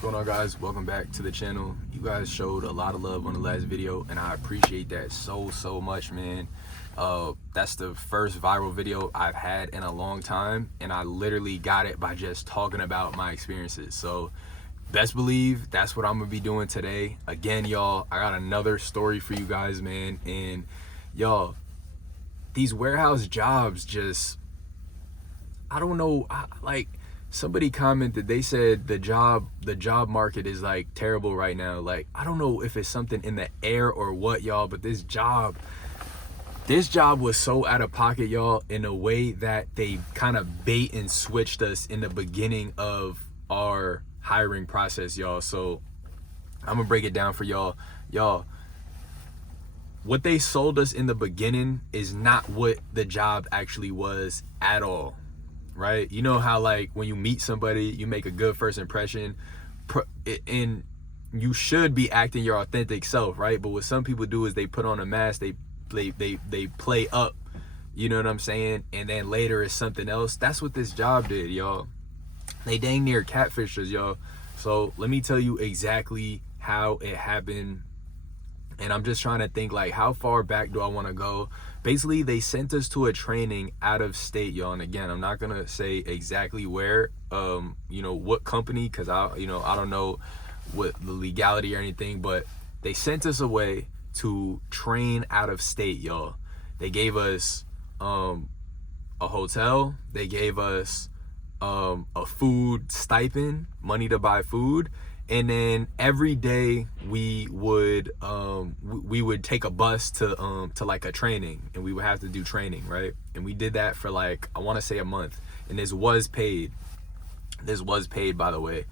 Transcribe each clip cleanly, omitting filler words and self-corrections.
going on, guys? Welcome back to the channel. You guys showed a lot of love on the last video and I appreciate that so much, man. That's the first viral video I've had in a long time, and I literally got it by just talking about my experiences. So best believe that's what I'm gonna be doing today. Again, y'all, I got another story for you guys, man. And y'all, these warehouse jobs, just, I don't know, like, somebody commented, they said the job market is like terrible right now. Like, I don't know if it's something in the air or what, y'all, but this job was so out of pocket, y'all, in a way that they kind of bait and switched us in the beginning of our hiring process, y'all. So I'm gonna break it down for y'all. What they sold us in the beginning is not what the job actually was at all. Right? You know how, like, when you meet somebody, you make a good first impression, and you should be acting your authentic self, right? But what some people do is they put on a mask, they play up, you know what I'm saying? And then later it's something else. That's what this job did, y'all. They dang near catfished us, y'all. So let me tell you exactly how it happened. And I'm just trying to think, like, how far back do I want to go? Basically, they sent us to a training out of state, y'all. And again, I'm not gonna say exactly where, you know, what company, because I don't know what the legality or anything, but they sent us away to train out of state, y'all. They gave us a hotel, they gave us a food stipend, money to buy food. And then every day we would take a bus to like a training, and we would have to do training, right? And we did that for, like, I want to say a month, and this was paid, by the way.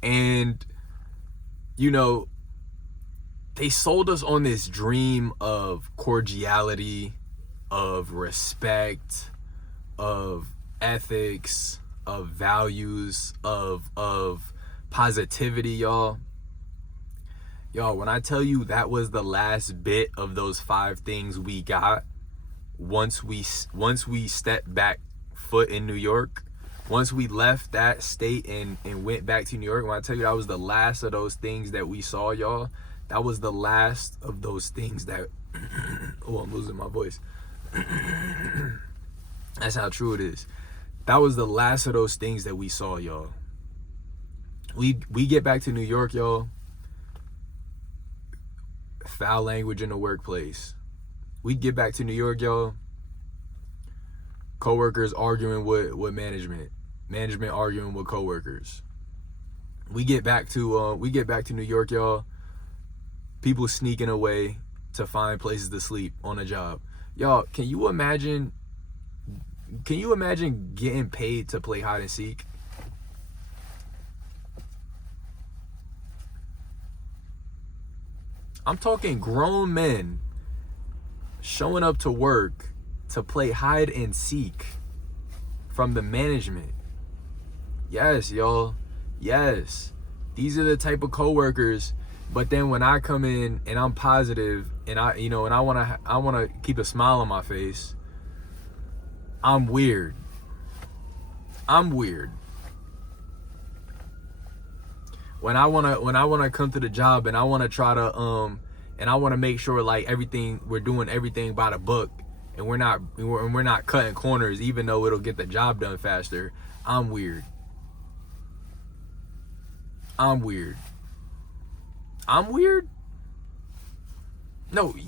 And you know, they sold us on this dream of cordiality, of respect, of ethics, of values, of positivity, y'all. When I tell you that was the last bit of those 5 things we got, once we stepped back foot in New York, once we left that state and went back to New York, when I tell you that was the last of those things that we saw, y'all, that was the last of those things that oh, I'm losing my voice. That's how true it is. That was the last of those things that we saw, y'all. We get back to New York, y'all. Foul language in the workplace. We get back to New York, y'all. Coworkers arguing with management arguing with coworkers. We get back to New York, y'all. People sneaking away to find places to sleep on a job. Y'all, can you imagine getting paid to play hide and seek? I'm talking grown men showing up to work to play hide and seek from the management. Yes, y'all. Yes. These are the type of coworkers. But then when I come in and I'm positive and I want to keep a smile on my face, I'm weird. When I wanna come to the job and I wanna try to and I wanna make sure, like, we're doing everything by the book, and we're not cutting corners, even though it'll get the job done faster, I'm weird. No,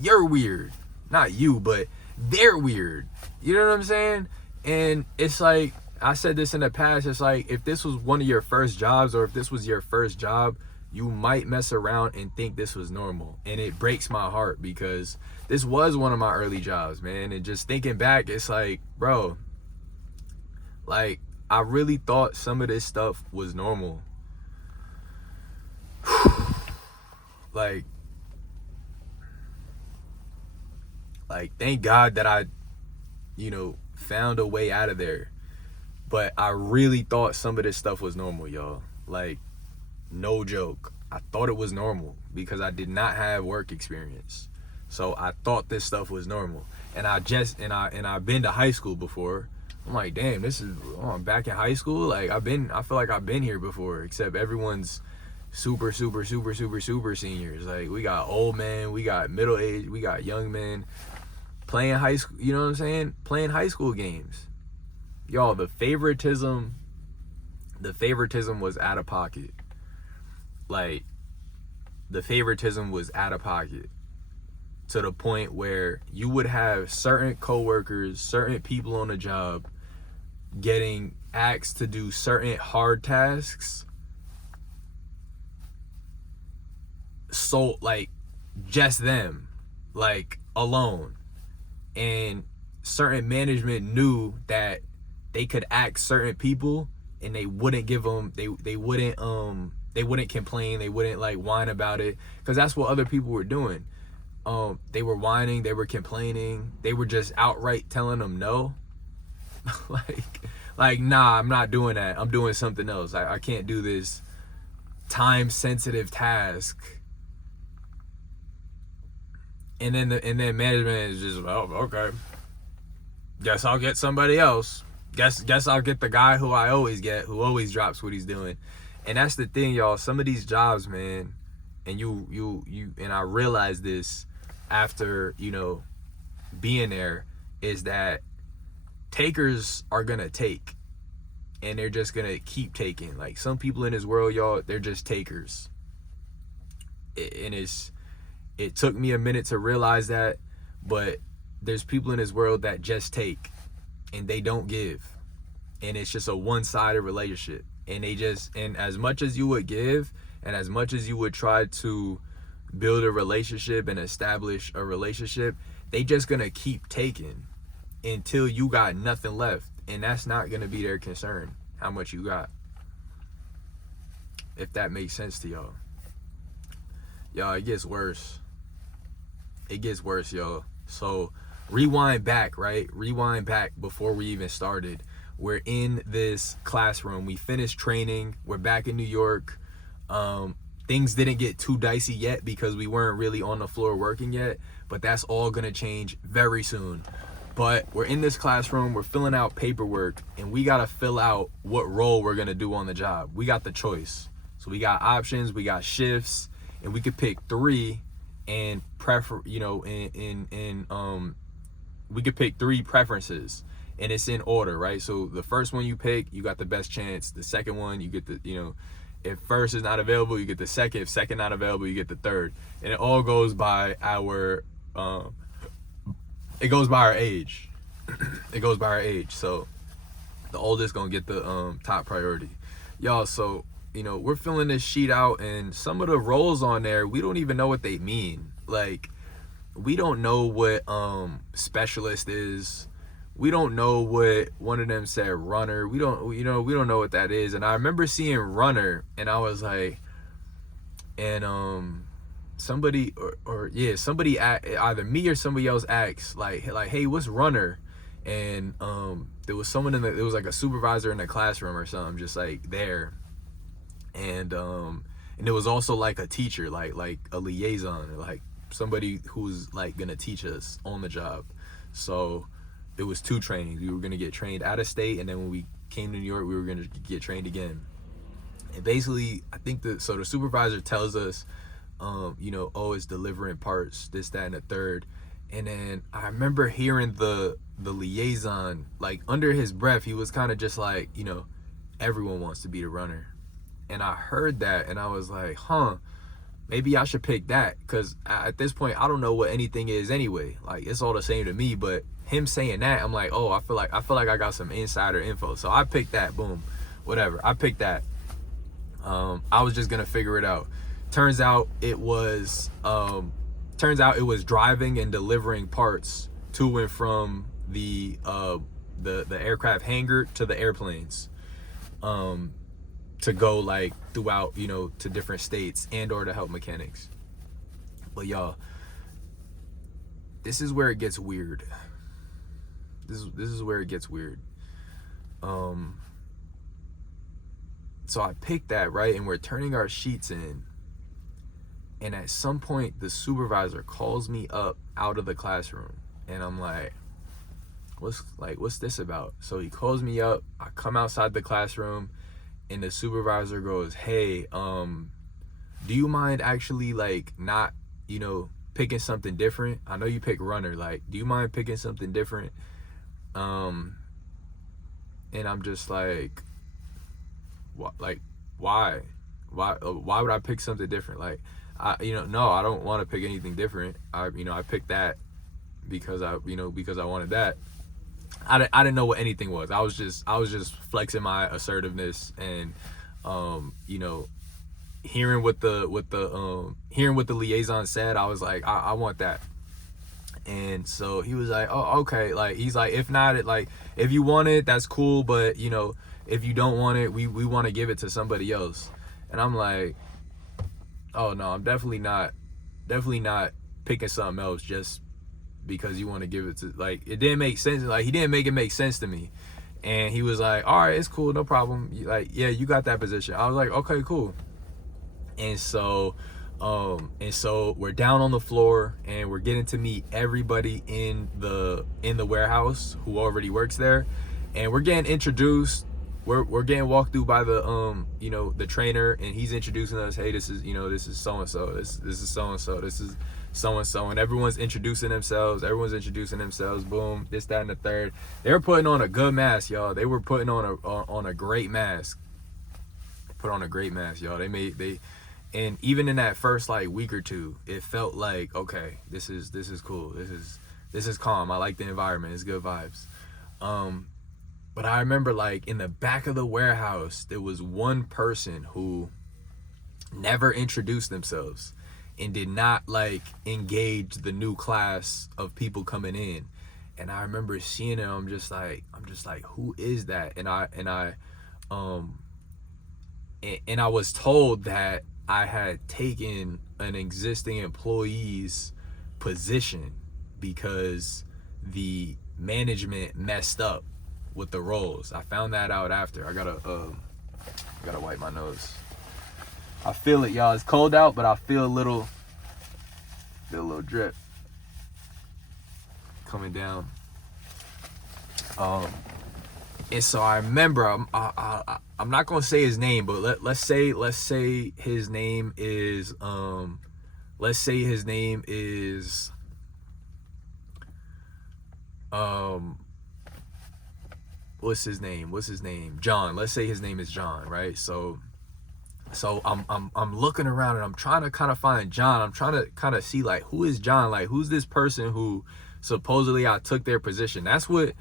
you're weird. Not you, but they're weird. You know what I'm saying? And it's like, I said this in the past, it's like, if this was one of your first jobs, or if this was your first job, you might mess around and think this was normal. And it breaks my heart, because this was one of my early jobs, man. And just thinking back, it's like, bro, like, I really thought some of this stuff was normal. like thank God that I found a way out of there. But I really thought some of this stuff was normal, y'all. Like, no joke. I thought it was normal because I did not have work experience. So I thought this stuff was normal. And I've been to high school before. I'm like, damn, I'm back in high school. Like, I feel like I've been here before, except everyone's super seniors. Like, we got old men, we got middle age, we got young men playing high school, you know what I'm saying? Playing high school games. Y'all, the favoritism was out of pocket. Like, the favoritism was out of pocket to the point where you would have certain coworkers, certain people on the job getting asked to do certain hard tasks, so like just them, like alone. And certain management knew that they could ask certain people and they wouldn't give them, they wouldn't complain, they wouldn't like whine about it, because that's what other people were doing. They were whining, they were complaining, they were just outright telling them no. like nah, I'm not doing that, I'm doing something else. I can't do this time sensitive task. And then management is just, oh, okay, guess I'll get somebody else. Guess I'll get the guy who I always get, who always drops what he's doing. And that's the thing, y'all. Some of these jobs, man, and you and I realized this after, you know, being there, is that takers are gonna take, and they're just gonna keep taking. Like, some people in this world, y'all, they're just takers. It took me a minute to realize that, but there's people in this world that just take and they don't give, and it's just a one-sided relationship. And and as much as you would give, and as much as you would try to build a relationship and establish a relationship, they just gonna keep taking until you got nothing left. And that's not gonna be their concern, how much you got. If that makes sense to y'all. Y'all, it gets worse. It gets worse, y'all. So rewind back, right? Rewind back before we even started. We're in this classroom. We finished training. We're back in New York. Things didn't get too dicey yet because we weren't really on the floor working yet, but that's all gonna change very soon. But we're in this classroom, we're filling out paperwork, and we gotta fill out what role we're gonna do on the job. We got the choice. So we got options, we got shifts, and we could pick 3 and we could pick 3 preferences, and it's in order, right? So the first one you pick, you got the best chance. The second one, you get the, if first is not available, you get the second. If second not available, you get the third. And it all goes by our age. It goes by our age. So the oldest gonna get the top priority. Y'all, so we're filling this sheet out, and some of the roles on there, we don't even know what they mean. Like, we don't know what specialist is. We don't know what one of them said, runner. We don't know what that is. And I remember seeing runner, and I was like, and somebody somebody either me or somebody else asked like, hey, what's runner? And there was someone it was like a supervisor in the classroom or something, just like there. And there was also like a teacher, like a liaison, or like somebody who's like gonna teach us on the job. So it was 2 trainings. We were gonna get trained out of state, and then when we came to New York, we were gonna get trained again. And basically, I think the supervisor tells us, it's delivering parts, this, that, and the third. And then I remember hearing the liaison, like, under his breath, he was kind of just like, everyone wants to be the runner. And I heard that, and I was like, maybe I should pick that, because at this point, I don't know what anything is anyway. Like, it's all the same to me. But him saying that, I'm like, oh, I feel like I got some insider info. So I picked that. Boom, whatever. I picked that. I was just gonna figure it out. Turns out it was driving and delivering parts to and from the aircraft hangar to the airplanes, to go like throughout, to different states, and or to help mechanics. But y'all, this is where it gets weird. This is where it gets weird. So I picked that, right? And we're turning our sheets in. And at some point, the supervisor calls me up out of the classroom. And I'm like, what's this about? So he calls me up. I come outside the classroom, and the supervisor goes, hey, do you mind actually like not, you know, picking something different? I know you pick runner. Like, do you mind picking something different? And I'm just like, what? Like, why? Why would I pick something different? Like, no, I don't want to pick anything different. I picked that because I wanted that. I didn't know what anything was. I was just flexing my assertiveness and, hearing what the liaison said. I was like, I want that. And so he was like, oh, okay. Like, he's like, if not, if you want it, that's cool. But, if you don't want it, we want to give it to somebody else. And I'm like, oh no, I'm definitely not picking something else just because you want to give it to, like, it didn't make sense. Like, he didn't make it make sense to me. And he was like, all right, it's cool, no problem. Like, yeah, you got that position. I was like, okay, cool. And so we're down on the floor and we're getting to meet everybody in the warehouse who already works there, and we're getting introduced. We're getting walked through by the the trainer, and he's introducing us. Hey, this is so and so. This is so and so. This is so and so, and everyone's introducing themselves. Boom, this, that, and the third. They were putting on a good mask, y'all. They were putting on a great mask. Put on a great mask, y'all. And even in that first like week or two, it felt like, okay, this is cool. This is calm. I like the environment. It's good vibes. But I remember, like, in the back of the warehouse, there was one person who never introduced themselves and did not like engage the new class of people coming in. And I remember seeing it. I'm just like, who is that? And I was told that I had taken an existing employee's position because the management messed up with the roles. I found that out after. I gotta wipe my nose. I feel it, y'all. It's cold out, but I feel a little drip coming down. And so I remember, I'm not gonna say his name, but let's say his name is what's his name? John. Let's say his name is John, right? So I'm looking around and I'm trying to kind of find John. I'm trying to kind of see, like, who is John? Like, who's this person who supposedly I took their position? That's what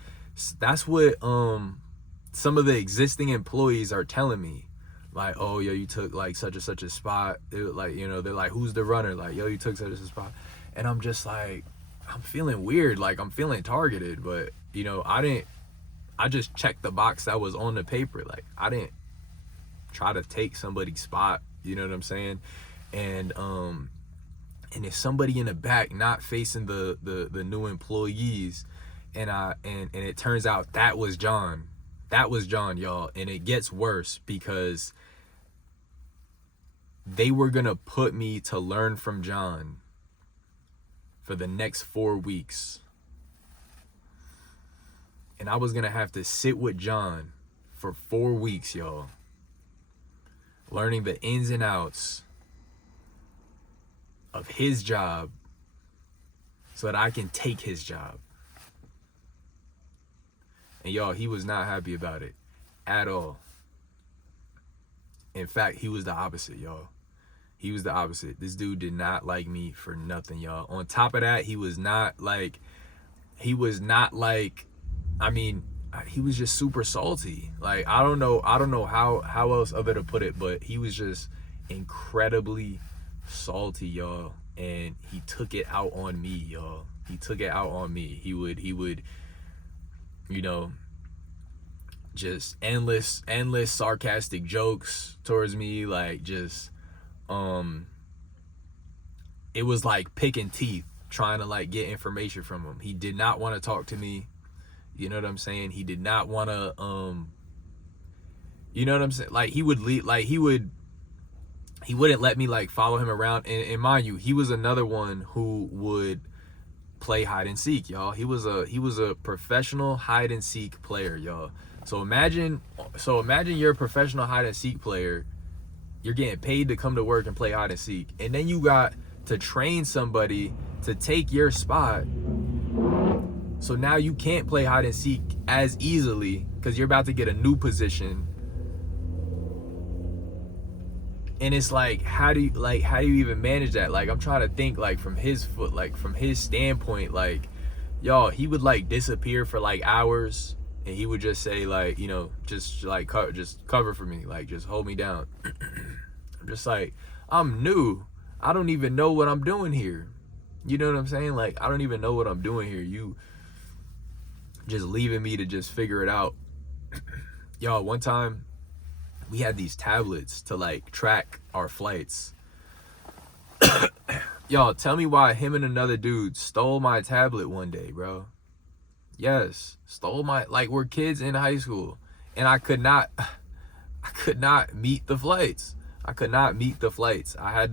some of the existing employees are telling me. Like, oh, yo, you took like such and such a spot. They're like, who's the runner? Like, yo, you took such a spot. And I'm just like, I'm feeling weird. Like, I'm feeling targeted. But, I just checked the box that was on the paper. Like, I didn't try to take somebody's spot. You know what I'm saying? And there's somebody in the back not facing the new employees. And it turns out that was John. That was John, y'all. And it gets worse because they were gonna put me to learn from John for the next 4 weeks. And I was gonna have to sit with John for 4 weeks, y'all, learning the ins and outs of his job so that I can take his job. And y'all, he was not happy about it at all. In fact, he was the opposite, y'all. He was the opposite. This dude did not like me for nothing, y'all. On top of that, he was just super salty. Like, I don't know how else other to put it, but he was just incredibly salty, y'all. And he took it out on me, y'all. He took it out on me. He would just endless sarcastic jokes towards me. Like, just it was like picking teeth trying to like get information from him. He did not want to talk to me. You know what I'm saying? He did not want to you know what I'm saying? Like, he would leave, like he wouldn't let me like follow him around. And mind you, he was another one who would play hide and seek, y'all. He was a professional hide and seek player, y'all. So imagine you're a professional hide and seek player You're getting paid to come to work and play hide and seek. And then you got to train somebody to take your spot. So now you can't play hide and seek as easily because you're about to get a new position. And it's like, how do you even manage that? Like, I'm trying to think, like, from his standpoint, like, y'all, he would like disappear for like hours, and he would just say, like, you know, just cover for me, like, just hold me down. I'm just like, I'm new. I don't even know what I'm doing here. You know what I'm saying? Like, I don't even know what I'm doing here. You just leaving me to just figure it out. Y'all, one time we had these tablets to like track our flights. Y'all, tell me why him and another dude stole my tablet one day, bro. Yes, stole my, like, we're kids in high school, and I could not meet the flights. I had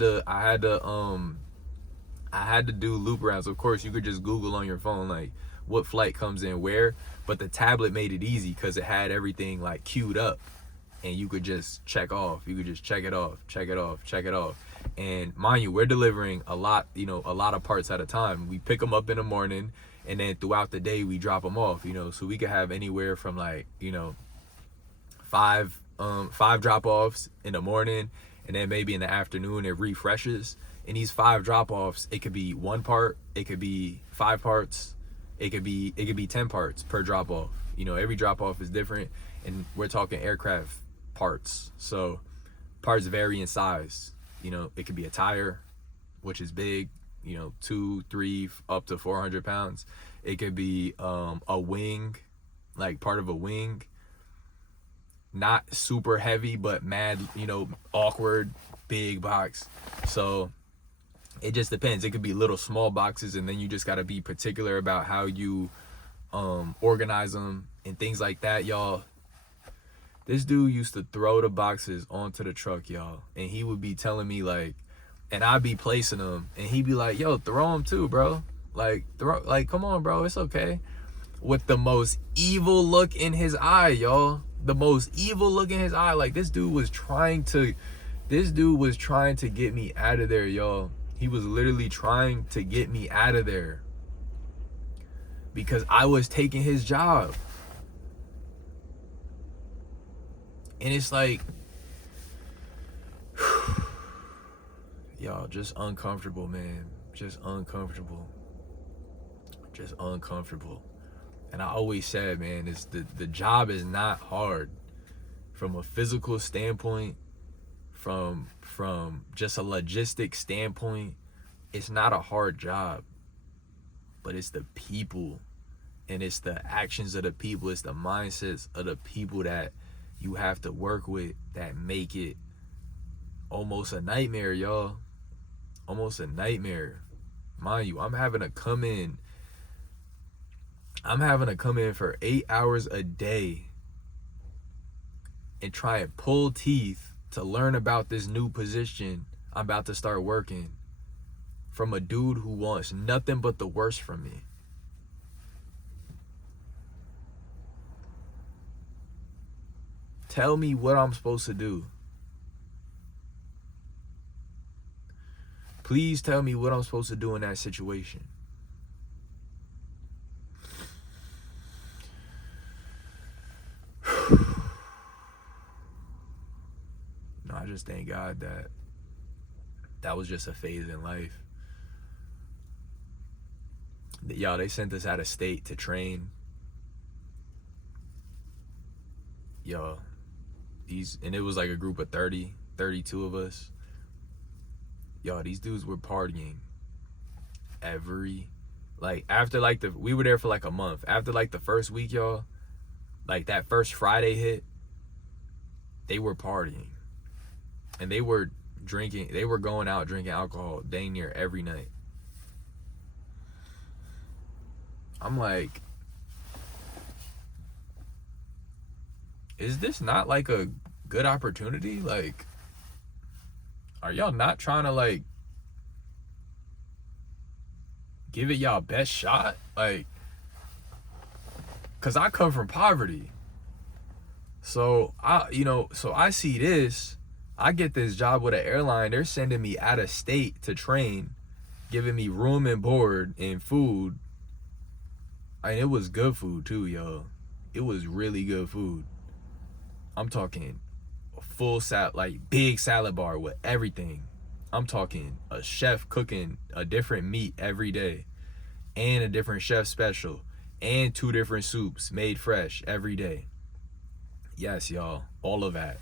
to do loop rounds. Of course, you could just Google on your phone, like, what flight comes in where, but the tablet made it easy because it had everything like queued up, and you could just check off. You could just check it off. And mind you, we're delivering a lot of parts at a time. We pick them up in the morning, and then throughout the day we drop them off, you know, so we could have anywhere from like, you know, five drop-offs in the morning, and then maybe in the afternoon it refreshes. And these 5 drop-offs, it could be 1 part, it could be 5 parts, it could be 10 parts per drop-off. You know, every drop-off is different, and we're talking aircraft parts, so parts vary in size. You know, it could be a tire, which is big, you know, 2, 3, up to 400 pounds. It could be a wing, like part of a wing, not super heavy, but mad, you know, awkward, big box. So it just depends. It could be little small boxes, and then you just got to be particular about how you organize them and things like that, y'all. This dude used to throw the boxes onto the truck, y'all, and he would be telling me, like, and I'd be placing them, and he'd be like, yo, throw them too, bro. Like, come on, bro, it's okay. With the most evil look in his eye, y'all. The most evil look in his eye. Like, this dude was trying to get me out of there, y'all. He was literally trying to get me out of there because I was taking his job. And it's like, y'all, just uncomfortable, man. Just uncomfortable. And I always said, man, it's the job is not hard. From a physical standpoint, from just a logistic standpoint, it's not a hard job. But it's the people, and it's the actions of the people, it's the mindsets of the people that you have to work with that make it almost a nightmare, y'all. Almost a nightmare. Mind you, I'm having to come in for 8 hours a day and try and pull teeth to learn about this new position I'm about to start working from a dude who wants nothing but the worst from me. Tell me what I'm supposed to do. Please tell me what I'm supposed to do in that situation. No, I just thank God that was just a phase in life. Y'all, they sent us out of state to train. Yo, and it was like a group of 30, 32 of us. Yo, these dudes were partying after we were there for like a month. After like the first week, y'all, like that first Friday hit, they were partying. And they were going out drinking alcohol dang near every night. I'm like, is this not like a good opportunity? Like, are y'all not trying to like give it y'all best shot? Like, cause I come from poverty. So I see this I get this job with an airline. They're sending me out of state to train, giving me room and board and food. And it was good food too, yo. It was really good food. I'm talking a full salad, like big salad bar with everything. I'm talking a chef cooking a different meat every day, and a different chef special, and 2 different soups made fresh every day. Yes, y'all, all of that.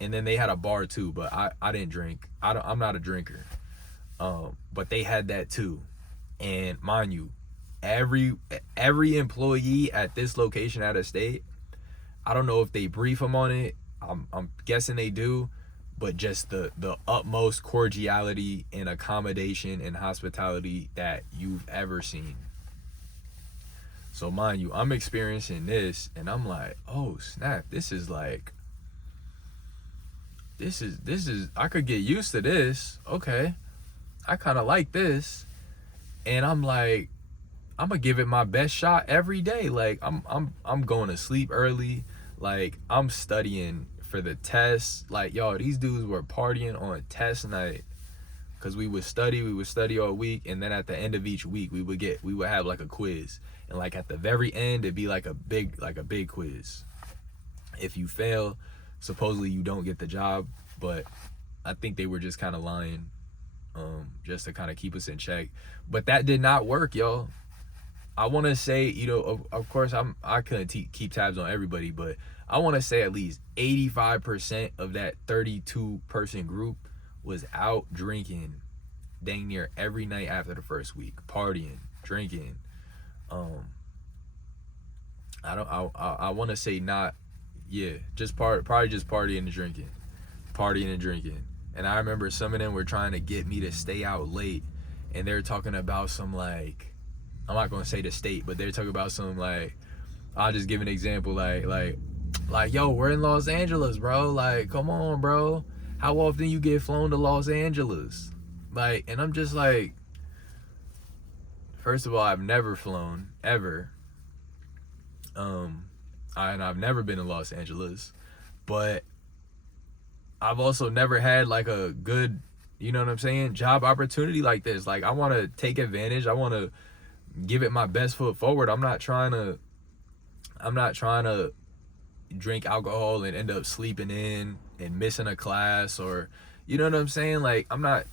And then they had a bar too, but I didn't drink. I'm not a drinker. But they had that too. And mind you, every employee at this location out of state, I don't know if they brief them on it. I'm guessing they do, but just the utmost cordiality and accommodation and hospitality that you've ever seen. So mind you, I'm experiencing this and I'm like, oh snap, this is I could get used to this. Okay, I kind of like this. And I'm like, I'm gonna give it my best shot every day. Like I'm going to sleep early. Like I'm studying for the tests. Like, yo, these dudes were partying on test night, because we would study all week, and then at the end of each week we would have like a quiz, and like at the very end it'd be like a big quiz. If you fail, supposedly you don't get the job, but I think they were just kind of lying, just to kind of keep us in check. But that did not work, y'all. I want to say, you know, of course I couldn't keep tabs on everybody, but I want to say at least 85% of that 32 person group was out drinking dang near every night after the first week, partying, drinking. I want to say not, yeah, just probably just partying and drinking. And I remember some of them were trying to get me to stay out late, and they're talking about some, like, I'm not gonna say the state, but they're talking about some, like, I'll just give an example, like, yo, we're in Los Angeles, bro. Like, come on, bro. How often you get flown to Los Angeles? Like, and I'm just like, first of all, I've never flown, ever. And I've never been to Los Angeles, but I've also never had like a good, you know what I'm saying, job opportunity like this. Like, I want to take advantage. I want to give it my best foot forward. I'm not trying to drink alcohol and end up sleeping in and missing a class, or, you know what I'm saying? Like, I'm not,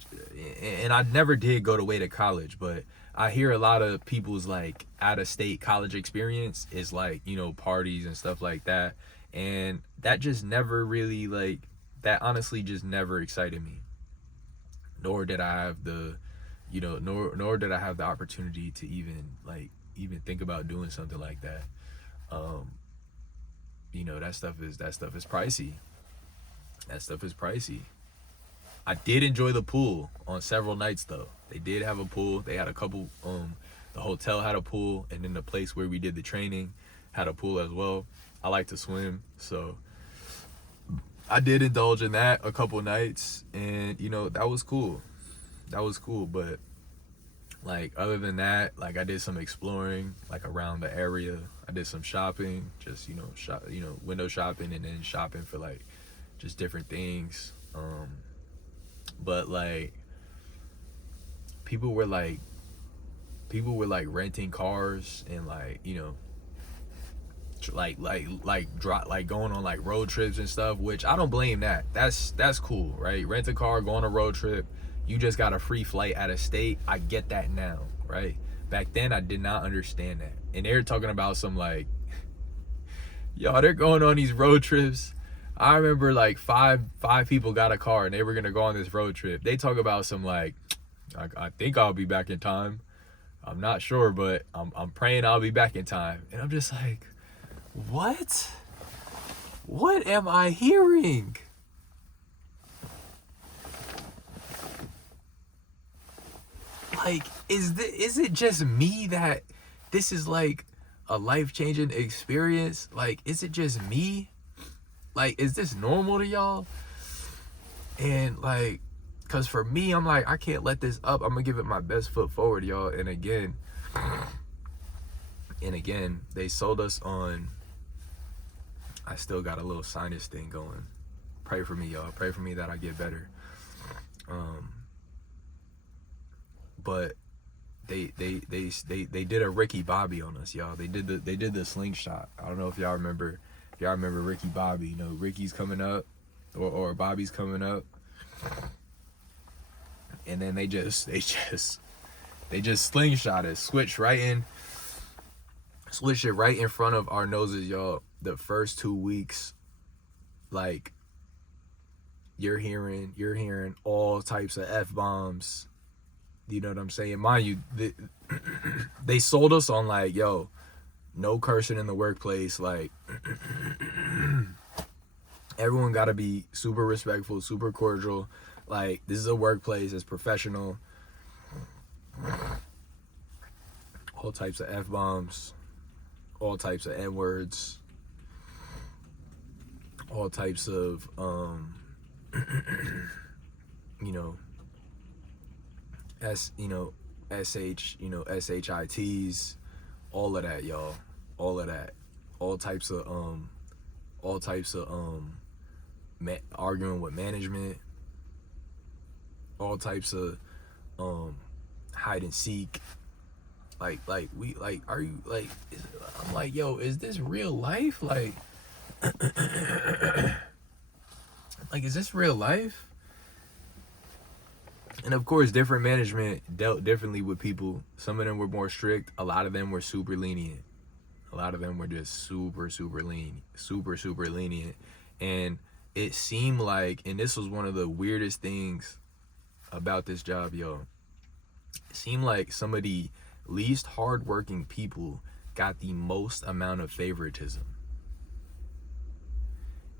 and I never did go away to college, but I hear a lot of people's like out of state college experience is like, you know, parties and stuff like that. And that just never really, like, that honestly just never excited me. Nor did I have the, you know, nor did I have the opportunity to even think about doing something like that. You know, that stuff is pricey. I did enjoy the pool on several nights though. They did have a pool. They had a couple, the hotel had a pool, and then the place where we did the training had a pool as well. I like to swim, so I did indulge in that a couple nights, and, you know, that was cool. But like, other than that, like, I did some exploring like around the area. I did some shopping, just, you know, window shopping, and then shopping for like just different things. But like, people were like renting cars and, like, you know, like going on like road trips and stuff, which I don't blame that. That's cool, right? Rent a car, go on a road trip. You just got a free flight out of state. I get that now, right? Back then I did not understand that. And they're talking about some, like, y'all, they're going on these road trips. I remember like five people got a car and they were gonna go on this road trip. They talk about some, like, I think I'll be back in time. I'm not sure, but I'm praying I'll be back in time. And I'm just like, what am I hearing? Like, is it just me that this is like a life-changing experience? Like, is it just me? Like, is this normal to y'all? And like, cause for me, I'm like, I can't let this up. I'm gonna give it my best foot forward, y'all. And again, they sold us on, I still got a little sinus thing going, Pray for me, y'all. Pray for me that I get better. But they did a Ricky Bobby on us, y'all. They did the slingshot. I don't know if y'all remember. If y'all remember Ricky Bobby, you know, Ricky's coming up, or Bobby's coming up, and then they just slingshot it, switched it right in front of our noses, y'all. The first 2 weeks, like, you're hearing all types of F-bombs. You know what I'm saying? Mind you, they sold us on, like, yo, no cursing in the workplace. Like, everyone got to be super respectful, super cordial. Like, this is a workplace. It's professional. All types of F-bombs. All types of N-words. All types of, you know, SHITs, all of that, y'all. All of that. All types of arguing with management. All types of hide and seek. Like we like, are you like, I'm like, yo, is this real life? Like like, is this real life? And of course, different management dealt differently with people. Some of them were more strict. A lot of them were super lenient. A lot of them were just super lenient. And it seemed like, and this was one of the weirdest things about this job, yo. It seemed like some of the least hardworking people got the most amount of favoritism.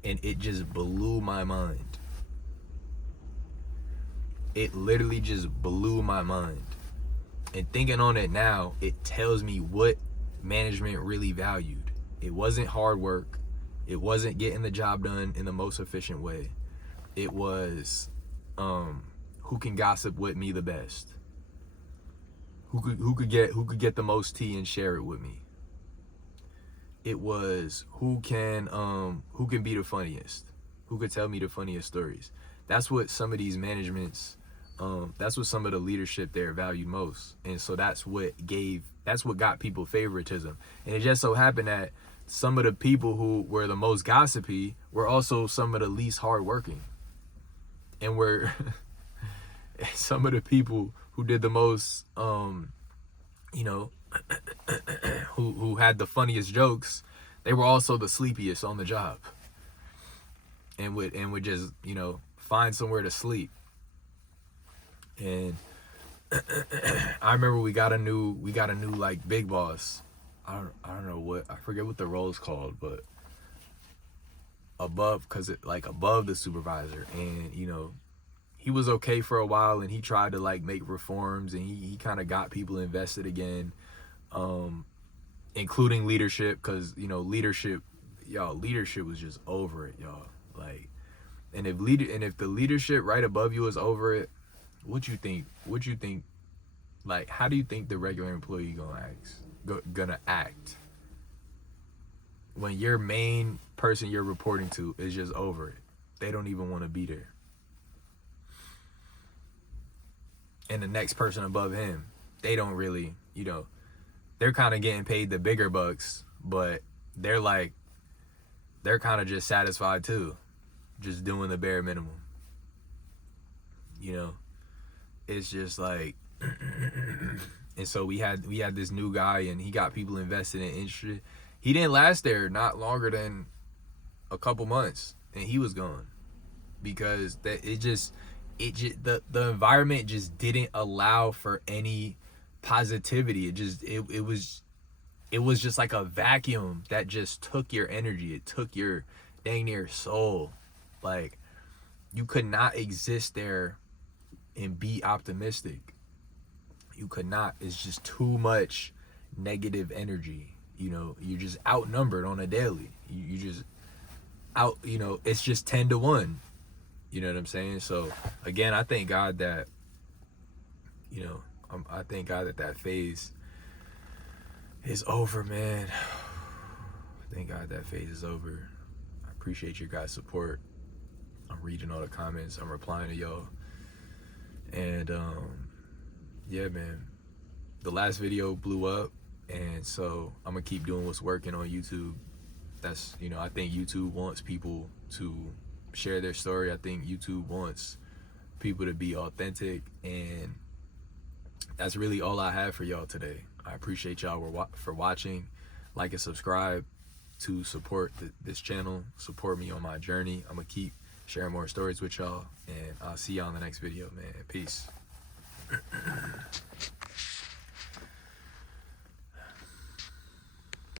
And it just blew my mind. It literally just blew my mind. And thinking on it now, it tells me what management really valued. It wasn't hard work. It wasn't getting the job done in the most efficient way. It was who can gossip with me the best. Who could get the most tea and share it with me. It was who can be the funniest, who could tell me the funniest stories. That's what some of these managements, that's what some of the leadership there valued most. And so that's what got people favoritism. And it just so happened that some of the people who were the most gossipy were also some of the least hardworking. And were some of the people who did the most, you know, who had the funniest jokes, they were also the sleepiest on the job. And would just, you know, find somewhere to sleep. And I remember we got a new like big boss. I don't know what, I forget what the role's called, but above the supervisor. And, you know, he was okay for a while, and he tried to like make reforms, and he kind of got people invested again, including leadership, because, you know, leadership was just over it, y'all. Like, and if the leadership right above you is over it, what you think, like, how do you think the regular employee gonna act when your main person you're reporting to is just over it? They don't even want to be there. And the next person above him, they don't really, you know, they're kind of getting paid the bigger bucks, but they're kind of just satisfied too, just doing the bare minimum. You know, it's just like, and so we had this new guy, and he got people invested in industry. He didn't last there not longer than a couple months, and he was gone because the environment just didn't allow for any positivity. It was just like a vacuum that just took your energy. It took your dang near soul. Like, you could not exist there and be optimistic. You could not. It's just too much negative energy. You know, you're just outnumbered on a daily. You just out, you know, it's just 10-1. You know what I'm saying? So again, I thank God that, you know, I thank God that phase is over, man. I thank God that phase is over. I appreciate your guys' support. I'm reading all the comments. I'm replying to y'all. And yeah, man, the last video blew up, and so I'm gonna keep doing what's working on YouTube. That's, you know, I think YouTube wants people to share their story. I think YouTube wants people to be authentic, and that's really all I have for y'all today. I appreciate y'all for watching. Like and subscribe to support this channel, support me on my journey. I'm gonna keep sharing more stories with y'all, and I'll see y'all in the next video, man. Peace.